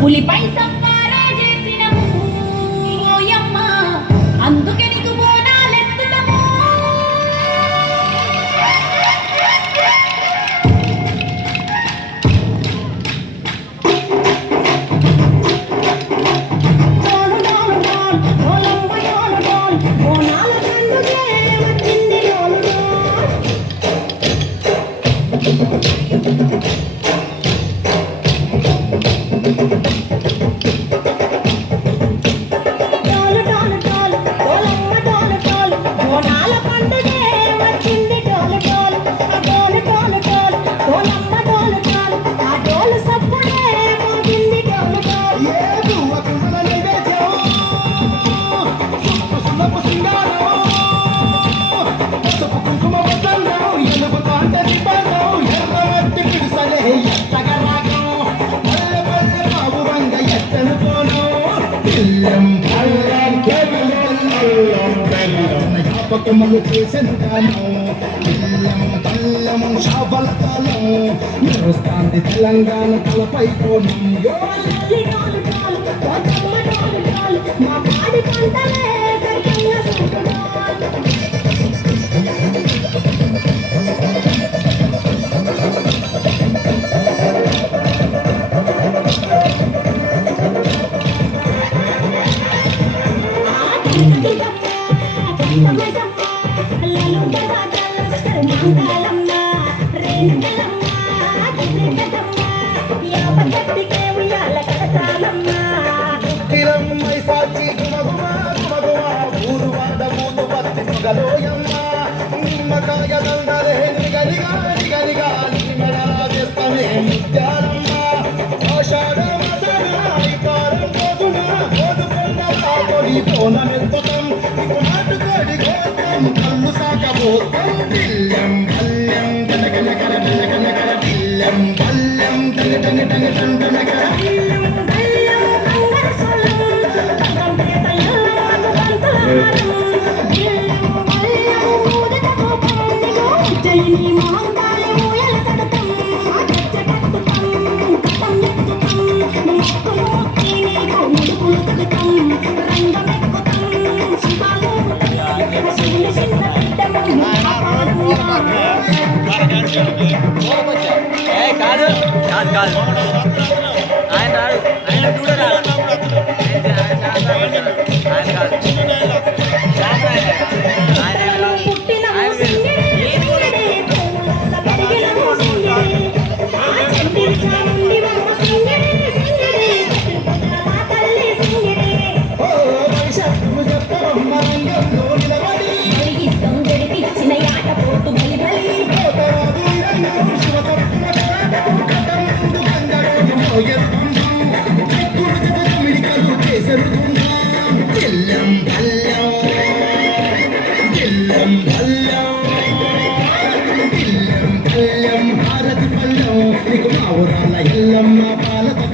పులిపై సవారే చేసినము ఓయమ్మ అందుకే నీకు బోనాలెత్తుతము పక్కమలు చేసెంతాను పిల్లం పల్లం షావల తాళం మెరుస్తాంది తెలంగాణ తలపై కోణం నిమ్మకాయ దండలే నిగనిగా నిగనిగా నిమరాజేస్తమే ముత్యాలమ్మ ఆషాఢ మాసనాయికారం రోజున గోదుకొండ రాగొని కోనమెత్తుతాం ఇక నాటుకోడి కోస్తాం కళ్ళు సాకబోస్తాం దిల్లం పల్లెం కనకనకర కనకనకర దిల్లం పల్లెం కనకనకర కాదు కాదు కాదు ఆయన రాడు ఆయన కూడా రాడు ఆయన కాదు భారతి పల్లెం నీకు మా ఊరాల ఇల్లమ్మ పాలక